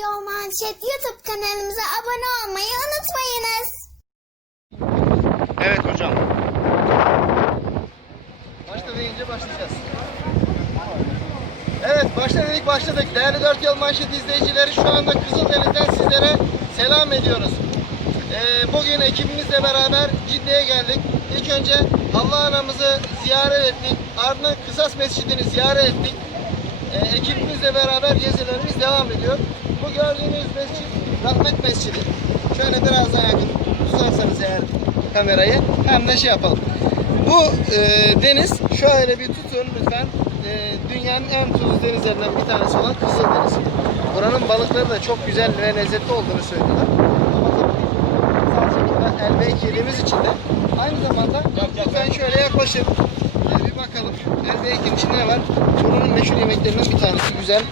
Yol Manşet YouTube kanalımıza abone olmayı unutmayınız. Evet hocam. Başta deyince başlayacağız. Evet başta dedik başladık. Değerli Dört Yol Manşet izleyicileri şu anda Kızıldeniz'den sizlere selam ediyoruz. Ee, bugün ekibimizle beraber Cidde'ye geldik. İlk önce Allah anamızı ziyaret ettik. Ardından Kısas Mescidi'ni ziyaret ettik. Ee, ekibimizle beraber gezilerimiz devam ediyor. Bu gördüğünüz mescid Rahmet Mescidi. Şöyle biraz daha yakın tutarsanız eğer kamerayı hem de şey yapalım. Bu e, deniz şöyle bir tutun lütfen. E, dünyanın en tuzlu denizlerinden bir tanesi olan Kızıldeniz. Buranın balıkları da çok güzel ve lezzetli olduğunu söylüyorlar. Ama tabii ki sadece elbey yediğimiz için de aynı zamanda lütfen şöyle yaklaşın. E, bir bakalım. Elbeykin içinde ne var? Buranın meşhur yemeklerinden bir tanesi güzel.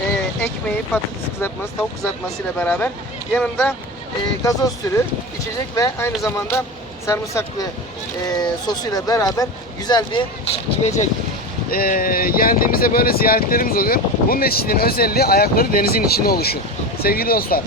E, ekmeği, patates kızartması, tavuk kızartması ile beraber yanında e, gazoz türü içecek ve aynı zamanda sarımsaklı e, sosuyla beraber güzel bir yiyecek. E, yendiğimizde böyle ziyaretlerimiz oluyor. Bu mescidin özelliği ayakları denizin içinde oluşu. Sevgili dostlar,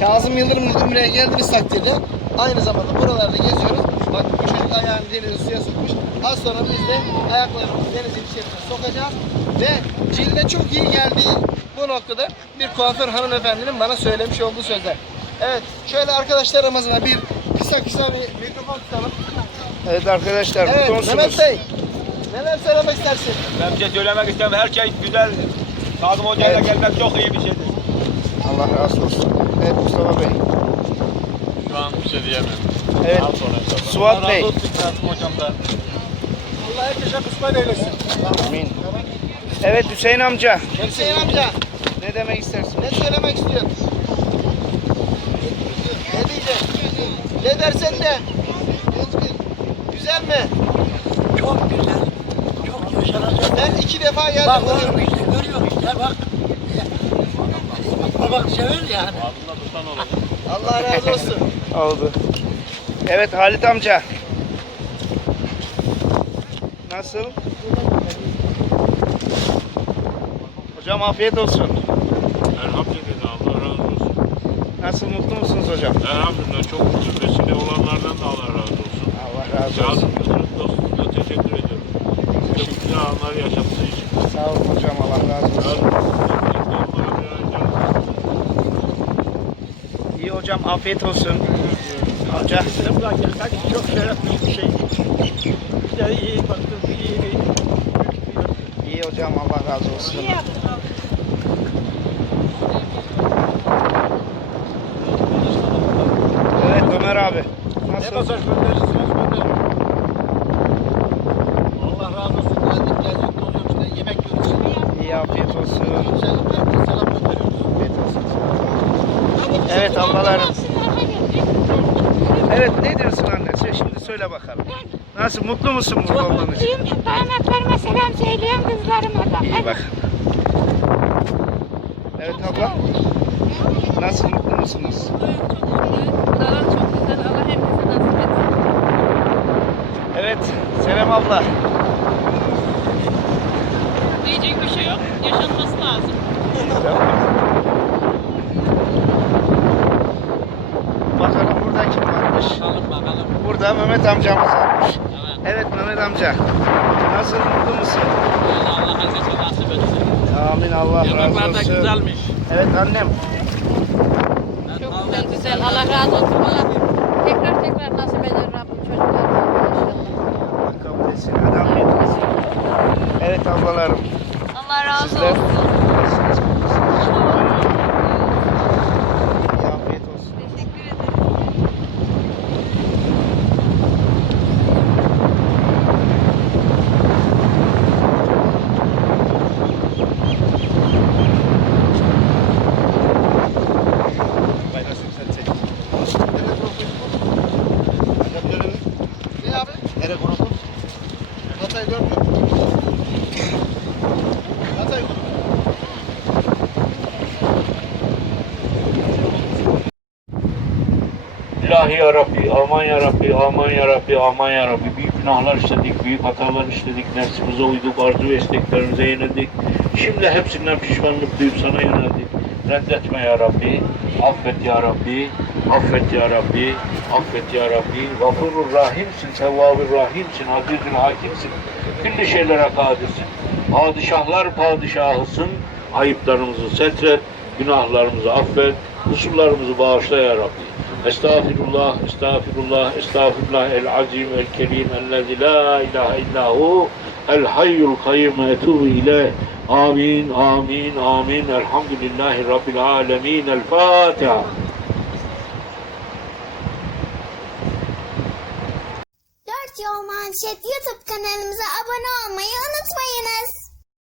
Kazım Yıldırım'ın Ümre'ye geldiğiniz takdirde aynı zamanda buralarda geziyoruz. Bak bu çocuk ayağını denize suya sokmuş. Az sonra biz de ayaklarımızı denizin içerisine sokacağız. Ve cilde çok iyi geldiği bu noktada bir kuaför hanımefendinin bana söylemiş olduğu sözler. Evet şöyle arkadaşlarımızla bir kısa kısa bir mikrofon tutalım. Evet arkadaşlar Evet mutlu Mehmet? Bey neler söylemek istersin? Ben bir şey söylemek istemem. Her şey güzel. Kazım Hoca'yla Evet. gelmek çok iyi bir şeydir. Allah razı olsun. Evet Mustafa Bey. Şu an bir şey diyemem. Evet. Suat Allah Bey. razı olsun Kazım hocamdan. Allah herkese kısmet eylesin. Amin. Evet Hüseyin amca. Hüseyin amca Ne demek istersin? ne söylemek istiyorsun? Ne diyeceksin? Ne dersen de. Güzel mi? Çok güzel. Çok yaşanacak. Ben iki defa geldim. Bak görüyorum işte, görüyorum işte bak. Bak sever yani. Allah razı olsun. Oldu. Evet Halit amca. Nasıl? Hocam afiyet olsun. Elhamdülillah Allah razı olsun. Nasıl mutlu musunuz hocam? Elhamdülillah çok mutlu vesile olanlardan da Allah razı olsun. Allah razı olsun. Yıldırım dostluğuna teşekkür ediyorum. Çok güzel anlar yaşattığı için. Sağ olun hocam Allah razı olsun. İyi hocam afiyet olsun. Amca. Çok şerefli bir şey. İşte iyi baktım, iyi, iyi. İyi hocam Allah razı olsun. Evet Ömer abi. Ne Nasıl? mesaj gönderirsiniz gönderin. Allah razı olsun. Geldik gezdik tozuyoruz işte yemek yiyoruz. İyi afiyet olsun. Selam, gönderiyoruz. Afiyet olsun. Evet ablalarım. Evet ne diyorsun anne? Sen şimdi söyle bakalım. Nasıl mutlu musun burada olduğun için? Mutluyum. Damatlarıma selam söylüyorum kızlarıma da. İyi bak. Evet abla. Nasıl mutlu musunuz? Çok. Evet Senem abla. Mehmet amcamız varmış. Evet. Evet Mehmet amca. Nasıl mutlu musun? Allah herkese nasip etsin. Amin Allah razı Yemekler olsun. de güzelmiş. Evet annem. Çok güzel güzel. Allah razı olsun. Allah tekrar tekrar nasip eder Rabbim çocuklarına inşallah. Allah kabul etsin. Hadi afiyet olsun. Evet ablalarım. Allah razı Sizler? olsun. Nasılsınız? İyi afiyet olsun. Teşekkür ederim. Ne abi? Nere grubu? Hatay görmüyor. Hatay grubu. İlahi ya Rabbi, aman ya Rabbi, aman ya Rabbi, aman ya Rabbi. Büyük günahlar işledik, büyük hatalar işledik, nefsimize uyduk, arzu ve isteklerimize yenildik. Şimdi hepsinden pişmanlık duyup sana yöneldik. reddetme ya Rabbi. Affet ya Rabbi. Affet ya Rabbi. Affet ya Rabbi. Gafurur Rahimsin, Tevvabur Rahimsin, Azizül Hakimsin. Külli şeylere kadirsin. Padişahlar padişahısın. Ayıplarımızı setret, günahlarımızı affet, kusurlarımızı bağışla ya Rabbi. Estağfirullah, estağfirullah, estağfirullah el azim el kerim ellezî la ilahe illahu el hayyul kayyum etubu ileyh. Amin, amin, amin. Elhamdülillahi Rabbil alemin. El Fatiha. Dört Yol Manşet YouTube kanalımıza abone olmayı unutmayınız.